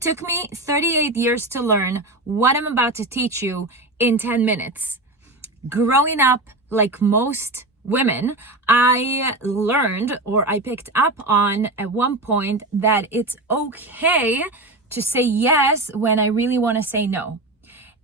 Took me 38 years to learn what I'm about to teach you in 10 minutes. Growing up, like most women, I learned, or I picked up on at one point, that it's okay to say yes when I really want to say no.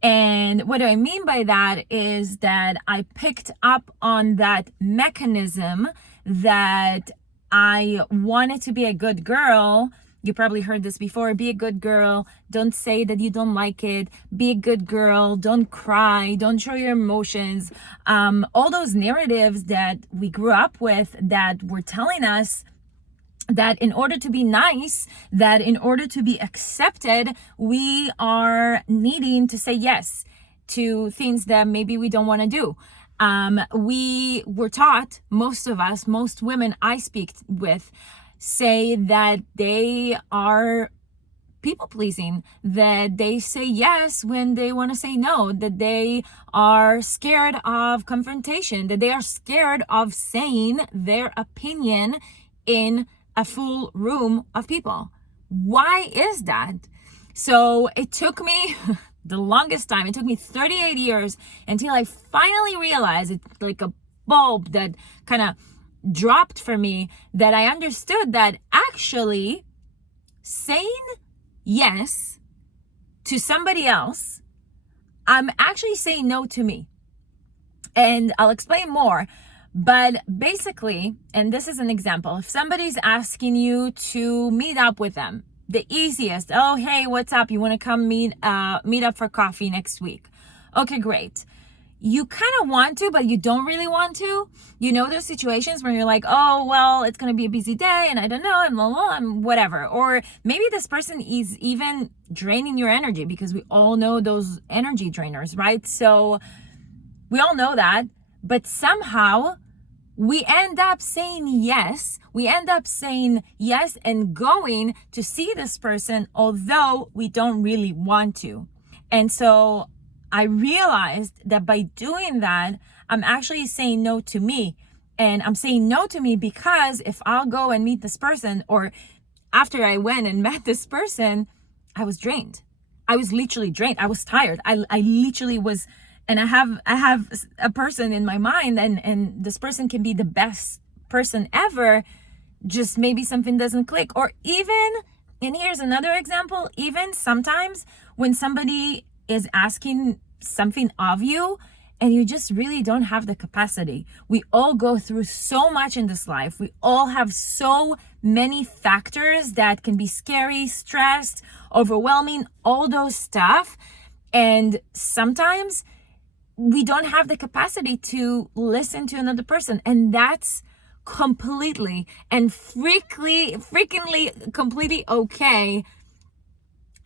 And what I mean by that is that I picked up on that mechanism that I wanted to be a good girl. You probably heard this before. Be a good girl. Don't say that you don't like it. Be a good girl. Don't cry. Don't show your emotions. All those narratives that we grew up with that were telling us that in order to be nice, that in order to be accepted, we are needing to say yes to things that maybe we don't want to do. We were taught, most of us, most women I speak with, say that they are people pleasing, that they say yes when they want to say no, that they are scared of confrontation, that they are scared of saying their opinion in a full room of people. Why is that? So it took me the longest time. It took me 38 years until I finally realized, it's like a bulb that kind of dropped for me, that I understood that actually saying yes to somebody else, I'm actually saying no to me. And I'll explain more. But basically, and this is an example, if somebody's asking you to meet up with them, the easiest, oh, hey, what's up? You want to come meet up for coffee next week? Okay, great. You kind of want to, but you don't really want to. You know, those situations where you're like, oh, well, it's going to be a busy day and I don't know, and blah, blah, and whatever. Or maybe this person is even draining your energy, because we all know those energy drainers, right? So we all know that, but somehow we end up saying yes. We end up saying yes and going to see this person, although we don't really want to. And so I realized that by doing that, I'm actually saying no to me. And I'm saying no to me because if I'll go and meet this person, or after I went and met this person, I was drained. I was literally drained. I was tired. I literally was. And I have a person in my mind, and this person can be the best person ever, just maybe something doesn't click. Or even, and here's another example, even sometimes when somebody is asking something of you and you just really don't have the capacity. We all go through so much in this life. We all have so many factors that can be scary, stressed, overwhelming, all those stuff. And sometimes we don't have the capacity to listen to another person. And that's completely and freakingly completely okay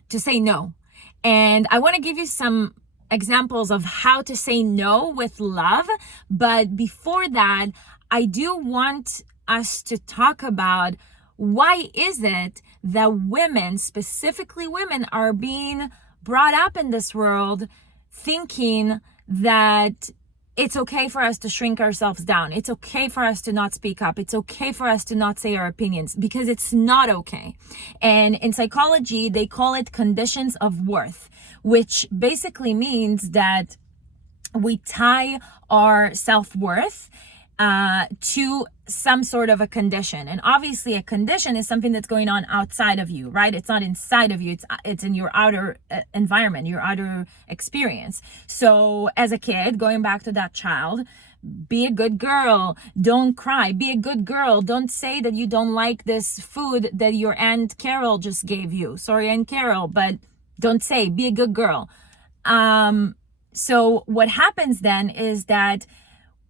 to say no. And I want to give you some examples of how to say no with love. But before that, I do want us to talk about why is it that women, specifically women, are being brought up in this world thinking that it's okay for us to shrink ourselves down. It's okay for us to not speak up. It's okay for us to not say our opinions, because it's not okay. And in psychology, they call it conditions of worth, which basically means that we tie our self-worth to some sort of a condition. And obviously a condition is something that's going on outside of you, right? It's not inside of you. It's in your outer environment, your outer experience. So as a kid, going back to that child, be a good girl, don't cry, be a good girl, don't say that you don't like this food that your Aunt Carol just gave you. Sorry, Aunt Carol, but don't say, be a good girl. So what happens then is that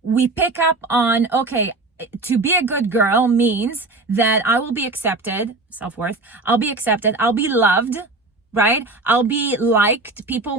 we pick up on, okay, to be a good girl means that I will be accepted, self-worth, I'll be accepted, I'll be loved, right? I'll be liked. People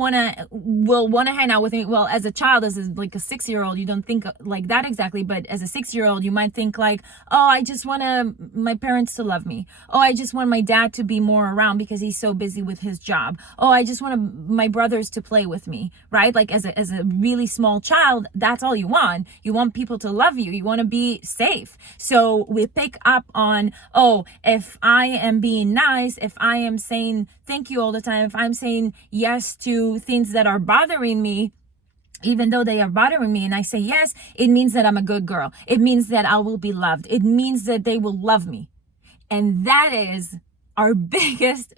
will want to hang out with me. Well, as a child, like a 6-year-old, you don't think like that exactly, but as a 6-year-old, you might think like, oh, I just want my parents to love me. Oh, I just want my dad to be more around because he's so busy with his job. Oh, I just want my brothers to play with me, right? Like as a really small child, that's all you want. You want people to love you. You want to be safe. So we pick up on, oh, if I am being nice, if I am saying thank you all the time, if I'm saying yes to things that are bothering me, even though they are bothering me, and I say yes, it means that I'm a good girl. It means that I will be loved. It means that they will love me. And that is our biggest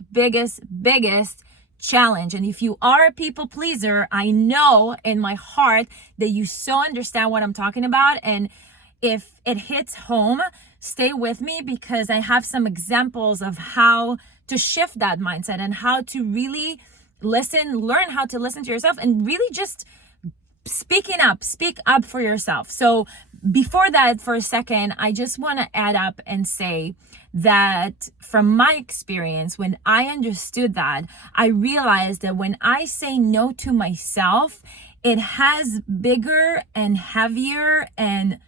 challenge. And if you are a people pleaser, I know in my heart that you so understand what I'm talking about. And if it hits home, stay with me, because I have some examples of how to shift that mindset and how to really learn how to listen to yourself, and really just speak up for yourself. So before that, for a second, I just want to add up and say that from my experience, when I understood that, I realized that when I say no to myself, it has bigger and heavier and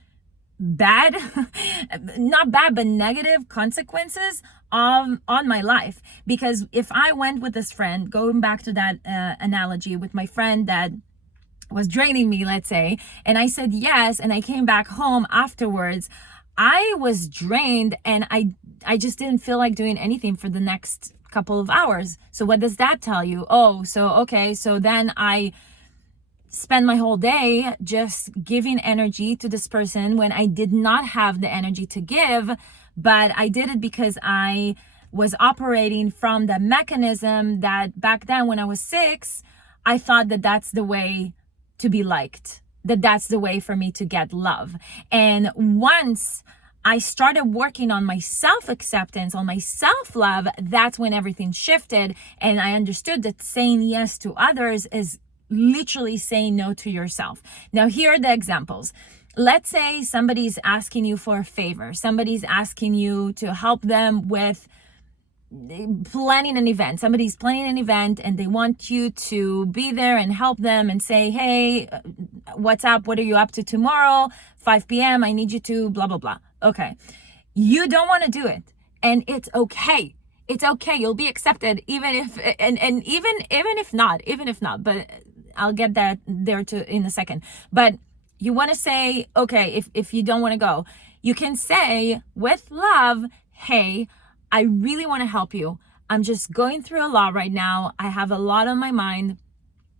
bad not bad but negative consequences on my life. Because if I went with this friend, going back to that analogy with my friend that was draining me, let's say, and I said yes, and I came back home afterwards, I was drained, and I just didn't feel like doing anything for the next couple of hours. So what does that tell you? Oh, so okay, so then I spend my whole day just giving energy to this person when I did not have the energy to give, but I did it because I was operating from the mechanism that back then when I was 6, I thought that that's the way to be liked, that's the way for me to get love. And once I started working on my self-acceptance, on my self-love, that's when everything shifted. And I understood that saying yes to others is literally saying no to yourself. Now, here are the examples. Let's say somebody's asking you for a favor. Somebody's asking you to help them with planning an event. Somebody's planning an event and they want you to be there and help them and say, hey, what's up? What are you up to tomorrow? 5 p.m. I need you to blah, blah, blah. Okay. You don't want to do it. And it's okay. It's okay. You'll be accepted even if, and even if not, but I'll get that there too in a second. But you want to say, okay, if you don't want to go, you can say with love, hey, I really want to help you. I'm just going through a lot right now. I have a lot on my mind.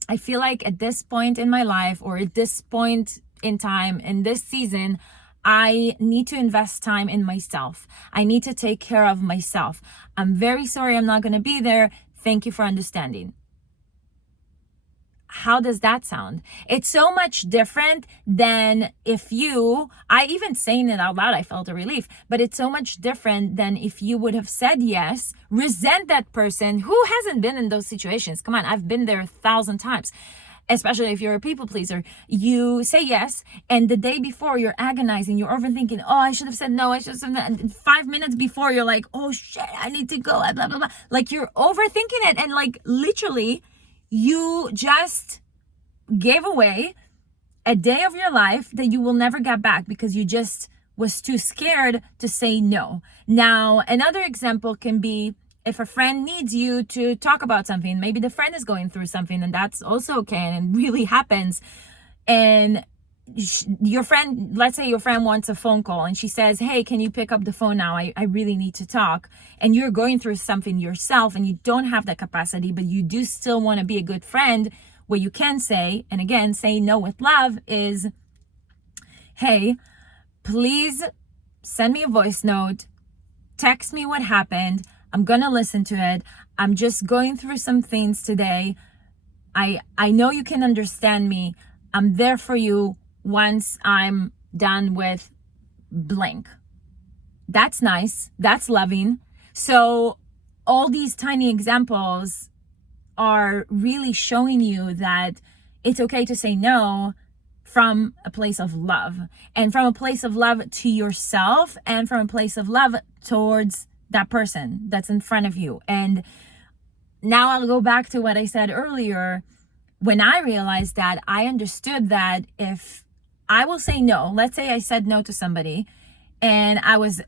I feel like at this point in my life, or at this point in time, in this season, I need to invest time in myself. I need to take care of myself. I'm very sorry I'm not going to be there. Thank you for understanding. How does that sound? It's so much different than I even saying it out loud, I felt a relief, but it's so much different than if you would have said yes, resent that person who hasn't been in those situations. Come on, I've been there 1,000 times. Especially if you're a people pleaser, you say yes, and the day before you're agonizing, you're overthinking, oh, I should have said no, I should have said that. And 5 minutes before you're like, oh shit, I need to go, blah, blah, blah. Like you're overthinking it, and like literally you just gave away a day of your life that you will never get back because you just was too scared to say no. Now, another example can be if a friend needs you to talk about something. Maybe the friend is going through something, and that's also okay, and it really happens. And your friend, let's say your friend wants a phone call and she says, hey, can you pick up the phone now? I really need to talk. And you're going through something yourself and you don't have that capacity, but you do still want to be a good friend. What you can say, and again, say no with love, is, hey, please send me a voice note, text me what happened. I'm going to listen to it. I'm just going through some things today. I know you can understand me. I'm there for you once I'm done with blank. That's nice. That's loving. So all these tiny examples are really showing you that it's okay to say no from a place of love, and from a place of love to yourself, and from a place of love towards that person that's in front of you. And now I'll go back to what I said earlier. When I realized that, I understood that if I will say no, let's say I said no to somebody, and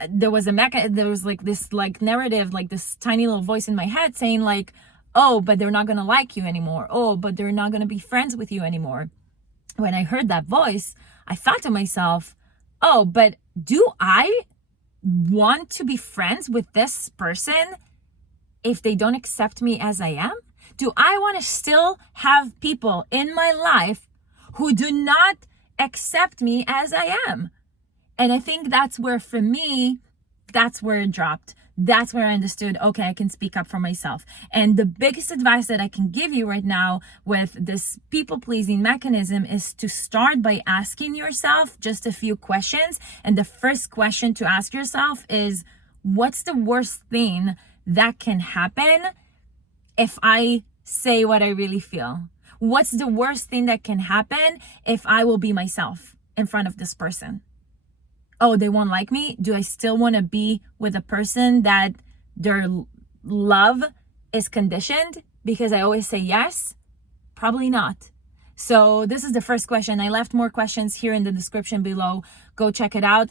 there was like this like narrative, like this tiny little voice in my head saying like, oh, but they're not gonna like you anymore. Oh, but they're not gonna be friends with you anymore. When I heard that voice, I thought to myself, oh, but do I want to be friends with this person if they don't accept me as I am? Do I want to still have people in my life who do not accept me as I am? And I think that's where, for me, that's where it dropped. That's where I understood, okay, I can speak up for myself. And the biggest advice that I can give you right now with this people-pleasing mechanism is to start by asking yourself just a few questions. And the first question to ask yourself is, what's the worst thing that can happen if I say what I really feel? What's the worst thing that can happen if I will be myself in front of this person? Oh, they won't like me? Do I still want to be with a person that their love is conditioned because I always say yes? Probably not. So this is the first question. I left more questions here in the description below. Go check it out.